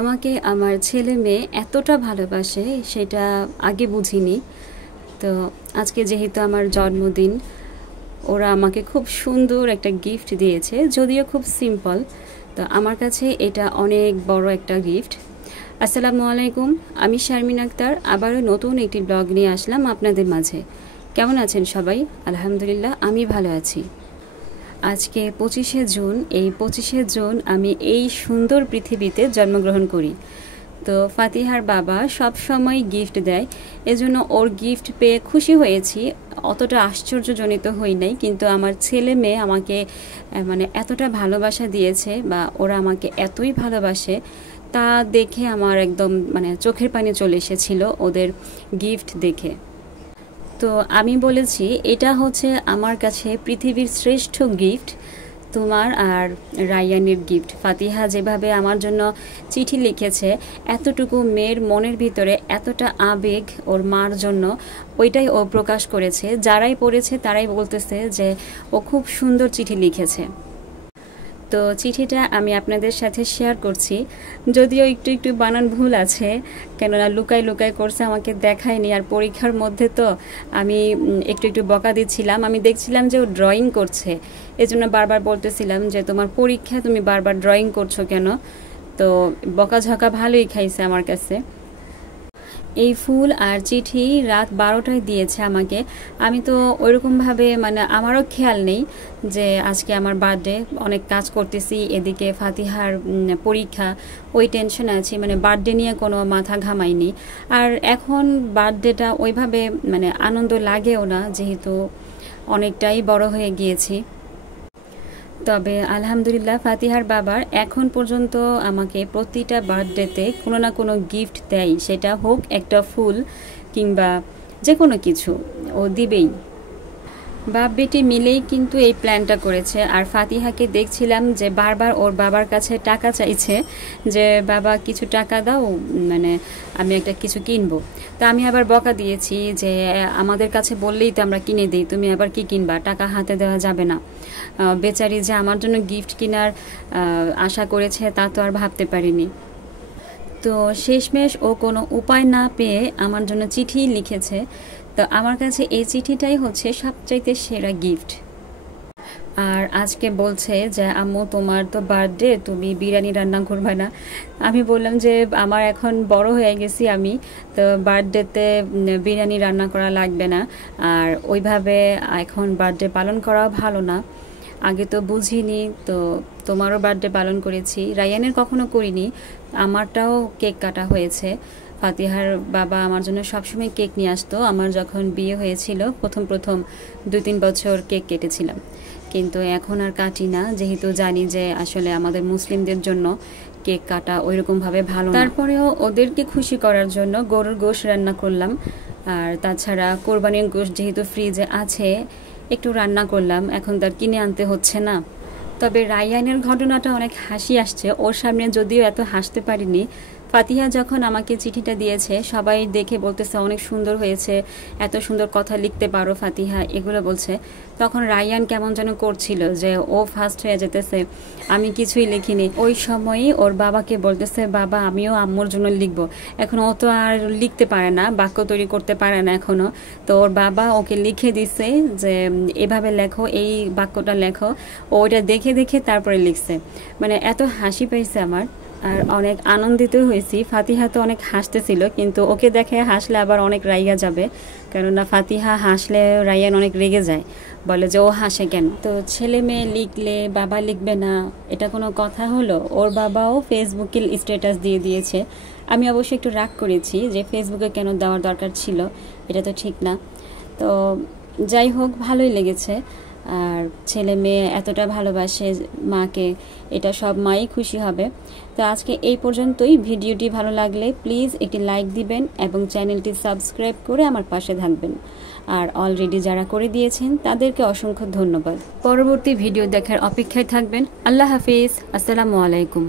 আমাকে আমার ছেলে মেয়ে এতটা ভালোবাসে সেটা আগে বুঝিনি। তো আজকে যেহেতু আমার জন্মদিন, ওরা আমাকে খুব সুন্দর একটা গিফট দিয়েছে, যদিও খুব সিম্পল। তো আমার কাছে এটা অনেক বড় একটা গিফট। আসসালামু আলাইকুম, আমি শারমিন আক্তার আবারও নতুন একটি ব্লগ নিয়ে আসলাম আপনাদের মাঝে। কেমন আছেন সবাই? আলহামদুলিল্লাহ, আমি ভালো আছি। আজকে 25শে জুন। এই 25শে জুন আমি এই সুন্দর পৃথিবীতে জন্মগ্রহণ করি। তো ফাতিহার বাবা সব সময় গিফট দেয়, এজন্য ওর গিফট পেয়ে খুশি হয়েছি। অতটা আশ্চর্যজনিত হই নাই, কিন্তু আমার ছেলে মেয়ে আমাকে মানে এতটা ভালোবাসা দিয়েছে বা ওরা আমাকে এতই ভালোবাসে, তা দেখে আমার একদম মানে চোখের পানি চলে এসেছিল ওদের গিফট দেখে। তো আমি বলেছি এটা হচ্ছে আমার কাছে পৃথিবীর শ্রেষ্ঠ গিফট, তোমার আর রায়ানের গিফট। ফাতিহা যেভাবে আমার জন্য চিঠি লিখেছে, এতটুকু মেয়ের মনের ভিতরে এতটা আবেগ ওর মার জন্য, ওইটাই ও প্রকাশ করেছে। যারাই পড়েছে তারাই বলতেছে যে ও খুব সুন্দর চিঠি লিখেছে। তো চিঠিটা আমি আপনাদের সাথে শেয়ার করছি, যদিও একটু একটু বানান ভুল আছে, কেননা লুকাই লুকাই করছে, আমাকে দেখায়নি। আর পরীক্ষার মধ্যে তো আমি একটু একটু বকা দিচ্ছিলাম। আমি দেখছিলাম যে ও ড্রয়িং করছে, এজন্য বারবার বলতেছিলাম যে তোমার পরীক্ষা, তুমি বারবার ড্রয়িং করছো কেন? তো বকাঝকা ভালোই খাইছে আমার কাছে। এই ফুল আর চিঠি রাত 12টায় দিয়েছে আমাকে। আমি তো ওইরকমভাবে মানে আমারও খেয়াল নেই যে আজকে আমার বার্থডে। অনেক কাজ করতেছি, এদিকে ফাতিহার পরীক্ষা, ওই টেনশনে আছি, মানে বার্থডে নিয়ে কোনো মাথা ঘামাইনি। আর এখন বার্থডেটা ওইভাবে মানে আনন্দ লাগেও না, যেহেতু অনেকটাই বড় হয়ে গিয়েছি। তবে আলহামদুলিল্লাহ, ফাতিহার বাবার এখন পর্যন্ত আমাকে প্রতিটা বার্থডেতে কোনো না কোনো গিফট দেয়, সেটা হোক একটা ফুল কিংবা যে কোনো কিছু, ও দিবেই। বাপ বেটি মিলেই কিন্তু এই প্ল্যানটা করেছে। আর ফাতিহাকে দেখছিলাম যে বারবার ওর বাবার কাছে টাকা চাইছে, যে বাবা কিছু টাকা দাও, মানে আমি একটা কিছু কিনবো। তা আমি আবার বকা দিয়েছি যে আমাদের কাছে বললেই তো আমরা কিনে দিই, তুমি আবার কি কিনবা, টাকা হাতে দেওয়া যাবে না। বেচারি যে আমার জন্য গিফট কেনার আশা করেছে তা তো আর ভাবতে পারিনি। তো শেষমেশ ও কোনো উপায় না পেয়ে আমার জন্য চিঠি লিখেছে। তো আমার কাছে এই চিঠিটাই হচ্ছে সবচাইতে সেরা গিফট। আর আজকে বলছে যে আম্মু তোমার তো বার্থডে, তুমি বিরিয়ানি রান্না করবে না? আমি বললাম যে আমার এখন বড় হয়ে গেছি আমি, তো বার্থডেতে বিরিয়ানি রান্না করা লাগবে না। আর ওইভাবে এখন বার্থডে পালন করা ভালো না, আগে তো বুঝিনি। তো তোমারও বার্থডে পালন করেছি, রায়ানের কখনো করিনি। আমারটাও কেক কাটা হয়েছে। ফাতিহার বাবা আমার জন্য সবসময় কেক নিয়ে আসতো। আমার যখন বিয়ে হয়েছিল প্রথম 2-3 বছর কেক কেটেছিলাম, কিন্তু এখন আর কাটি না, যেহেতু জানি যে আসলে আমাদের মুসলিমদের জন্য কেক কাটা ওইরকমভাবে ভালো না। তারপরেও ওদেরকে খুশি করার জন্য গরুর গোশত রান্না করলাম। আর তাছাড়া কোরবানির গোশত যেহেতু ফ্রিজে আছে, একটু রান্না করলাম, এখন তার কিনে আনতে হচ্ছে না। তবে রায়ানের ঘটনাটা অনেক হাসি আসছে, ওর সামনে যদিও এত হাসতে পারিনি। ফাতিহা যখন আমাকে চিঠিটা দিয়েছে, সবাই দেখে বলতেছে অনেক সুন্দর হয়েছে, এত সুন্দর কথা লিখতে পারো ফাতিহা, এগুলো বলছে। তখন রায়ান কেমন যেন করছিল যে ও ফার্স্ট হয়ে যেতেছে, আমি কিছুই লিখিনি। ওই সময়ই ওর বাবাকে বলতেছে বাবা আমিও আম্মুর জন্য লিখব। এখন ও তো আর লিখতে পারে না, বাক্য তৈরি করতে পারে না এখনো। তো ওর বাবা ওকে লিখে দিছে যে এভাবে লেখো, এই বাক্যটা লেখো। ও ওইটা দেখে দেখে তারপরে লিখছে। মানে এত হাসি পেয়েছে আমার, আর অনেক আনন্দিত হয়েছি। ফাতিহা তো অনেক হাসতেছিল, কিন্তু ওকে দেখে হাসলে আবার অনেক রাইগা যাবে, কেননা ফাতিহা হাসলে রায়ান অনেক রেগে যায়, বলে যে ও হাসে কেন। তো ছেলে মেয়ে লিখলে বাবা লিখবে না, এটা কোনো কথা হলো? ওর বাবাও ফেসবুকে স্ট্যাটাস দিয়ে দিয়েছে। আমি অবশ্যই একটু রাগ করেছি যে ফেসবুকে কেন দেওয়ার দরকার ছিল, এটা তো ঠিক না। তো যাই হোক, ভালোই লেগেছে। আর ছেলে মেয়ে এতটা ভালোবাসে মাকে, এটা সব মাই খুশি হবে। তো আজকে এই পর্যন্তই। ভিডিওটি ভালো লাগলে প্লিজ একটি লাইক দিবেন এবং চ্যানেলটি সাবস্ক্রাইব করে আমার পাশে থাকবেন। আর অলরেডি যারা করে দিয়েছেন তাদেরকে অসংখ্য ধন্যবাদ। পরবর্তী ভিডিও দেখার অপেক্ষায় থাকবেন। আল্লাহ হাফিজ, আসসালামু আলাইকুম।